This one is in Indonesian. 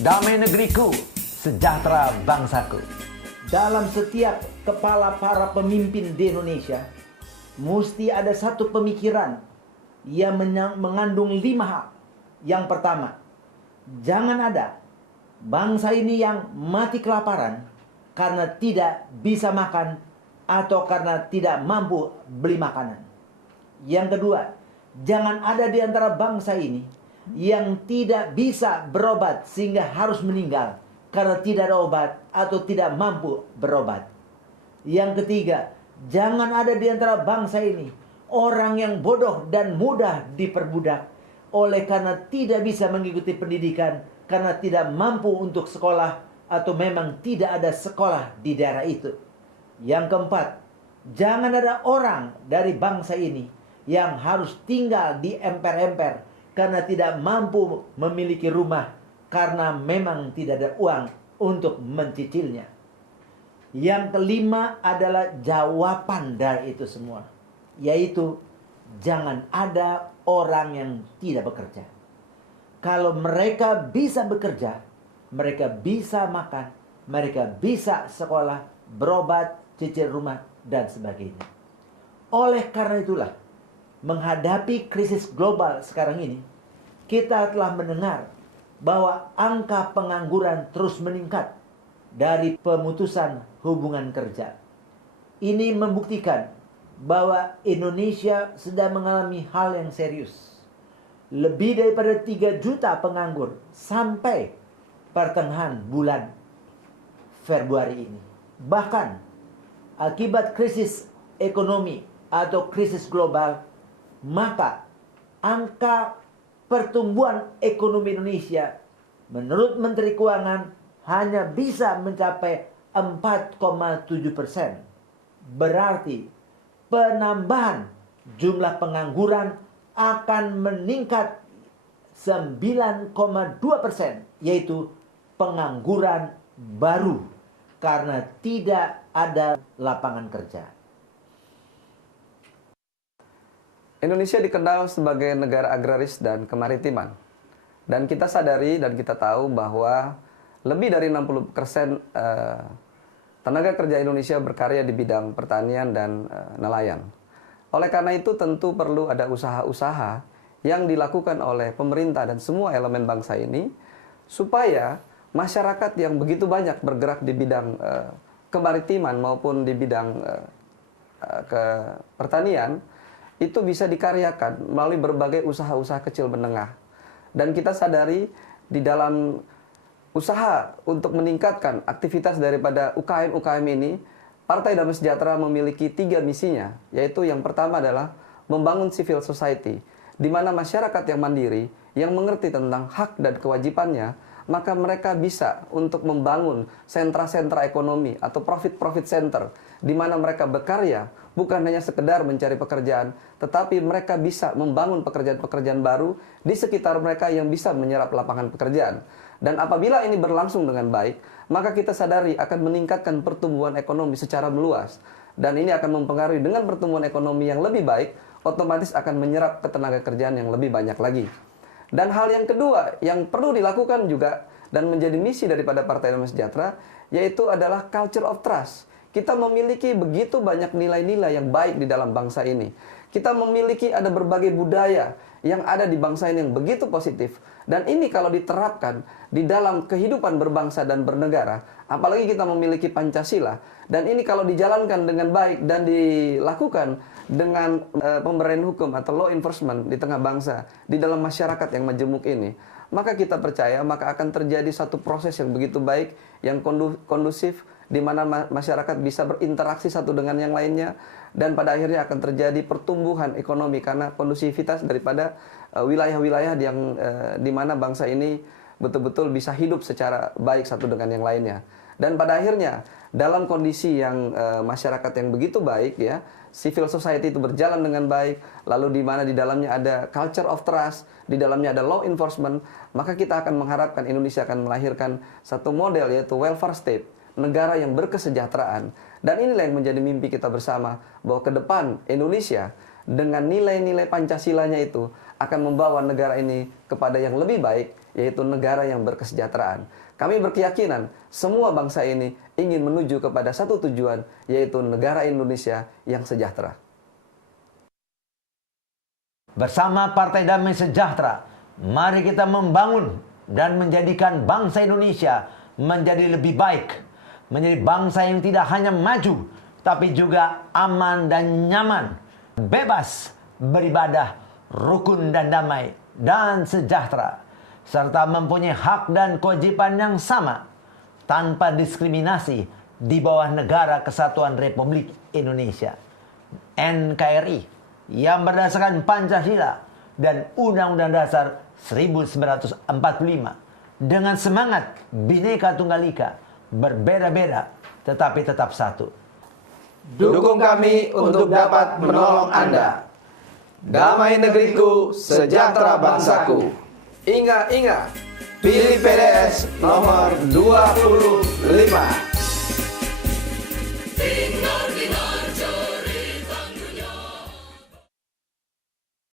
Damai negeriku, sejahtera bangsaku. Dalam setiap kepala para pemimpin di Indonesia, mesti ada satu pemikiran yang mengandung 5 hal. Yang pertama, jangan ada bangsa ini yang mati kelaparan karena tidak bisa makan atau karena tidak mampu beli makanan. Yang kedua, jangan ada di antara bangsa ini yang tidak bisa berobat sehingga harus meninggal karena tidak ada obat atau tidak mampu berobat. Yang ketiga, jangan ada di antara bangsa ini orang yang bodoh dan mudah diperbudak oleh karena tidak bisa mengikuti pendidikan karena tidak mampu untuk sekolah atau memang tidak ada sekolah di daerah itu. Yang keempat, jangan ada orang dari bangsa ini yang harus tinggal di emper-emper karena tidak mampu memiliki rumah karena memang tidak ada uang untuk mencicilnya. Yang kelima adalah jawaban dari itu semua, yaitu jangan ada orang yang tidak bekerja. Kalau mereka bisa bekerja, mereka bisa makan, mereka bisa sekolah, berobat, cicil rumah, dan sebagainya. Oleh karena itulah, menghadapi krisis global sekarang ini, kita telah mendengar bahwa angka pengangguran terus meningkat dari pemutusan hubungan kerja. Ini membuktikan bahwa Indonesia sedang mengalami hal yang serius. Lebih daripada 3 juta penganggur sampai pertengahan bulan Februari ini. Bahkan akibat krisis ekonomi atau krisis global, maka angka pertumbuhan ekonomi Indonesia menurut Menteri Keuangan hanya bisa mencapai 4,7%. Berarti penambahan jumlah pengangguran akan meningkat 9,2%, yaitu pengangguran baru karena tidak ada lapangan kerja. Indonesia dikenal sebagai negara agraris dan kemaritiman. Dan kita sadari dan kita tahu bahwa lebih dari 60% tenaga kerja Indonesia berkarya di bidang pertanian dan nelayan. Oleh karena itu tentu perlu ada usaha-usaha yang dilakukan oleh pemerintah dan semua elemen bangsa ini supaya masyarakat yang begitu banyak bergerak di bidang kemaritiman maupun di bidang pertanian itu bisa dikaryakan melalui berbagai usaha-usaha kecil menengah. Dan kita sadari di dalam usaha untuk meningkatkan aktivitas daripada UKM-UKM ini, Partai Damai Sejahtera memiliki 3 misinya, yaitu yang pertama adalah membangun civil society, di mana masyarakat yang mandiri, yang mengerti tentang hak dan kewajibannya, maka mereka bisa untuk membangun sentra-sentra ekonomi atau profit-profit center, di mana mereka berkarya, bukan hanya sekedar mencari pekerjaan, tetapi mereka bisa membangun pekerjaan-pekerjaan baru di sekitar mereka yang bisa menyerap lapangan pekerjaan. Dan apabila ini berlangsung dengan baik, maka kita sadari akan meningkatkan pertumbuhan ekonomi secara meluas. Dan ini akan mempengaruhi dengan pertumbuhan ekonomi yang lebih baik, otomatis akan menyerap ketenaga kerjaan yang lebih banyak lagi. Dan hal yang kedua yang perlu dilakukan juga dan menjadi misi daripada Partai Damai Sejahtera, yaitu adalah culture of trust. Kita memiliki begitu banyak nilai-nilai yang baik di dalam bangsa ini. Kita memiliki ada berbagai budaya yang ada di bangsa ini yang begitu positif. Dan ini kalau diterapkan di dalam kehidupan berbangsa dan bernegara, apalagi kita memiliki Pancasila, dan ini kalau dijalankan dengan baik dan dilakukan dengan pemberian hukum atau law enforcement di tengah bangsa, di dalam masyarakat yang majemuk ini, maka kita percaya maka akan terjadi satu proses yang begitu baik, yang kondusif, di mana masyarakat bisa berinteraksi satu dengan yang lainnya, dan pada akhirnya akan terjadi pertumbuhan ekonomi karena kondusivitas daripada wilayah-wilayah yang di mana bangsa ini betul-betul bisa hidup secara baik satu dengan yang lainnya. Dan pada akhirnya dalam kondisi yang masyarakat yang begitu baik, ya, civil society itu berjalan dengan baik, lalu di mana di dalamnya ada culture of trust, di dalamnya ada law enforcement, maka kita akan mengharapkan Indonesia akan melahirkan satu model, yaitu welfare state, negara yang berkesejahteraan. Dan inilah yang menjadi mimpi kita bersama, bahwa ke depan Indonesia dengan nilai-nilai Pancasilanya itu akan membawa negara ini kepada yang lebih baik, yaitu negara yang berkesejahteraan. Kami berkeyakinan semua bangsa ini ingin menuju kepada satu tujuan, yaitu negara Indonesia yang sejahtera. Bersama Partai Damai Sejahtera, mari kita membangun dan menjadikan bangsa Indonesia menjadi lebih baik. Menjadi bangsa yang tidak hanya maju, tapi juga aman dan nyaman. Bebas beribadah, rukun dan damai, dan sejahtera. Serta mempunyai hak dan kewajiban yang sama, tanpa diskriminasi di bawah Negara Kesatuan Republik Indonesia. NKRI yang berdasarkan Pancasila dan Undang-Undang Dasar 1945 dengan semangat Bhinneka Tunggal Ika, berbeda-beda tetapi tetap satu. Dukung kami untuk dapat menolong Anda. Damai negeriku, sejahtera bangsaku. Ingat, pilih PDS nomor 25.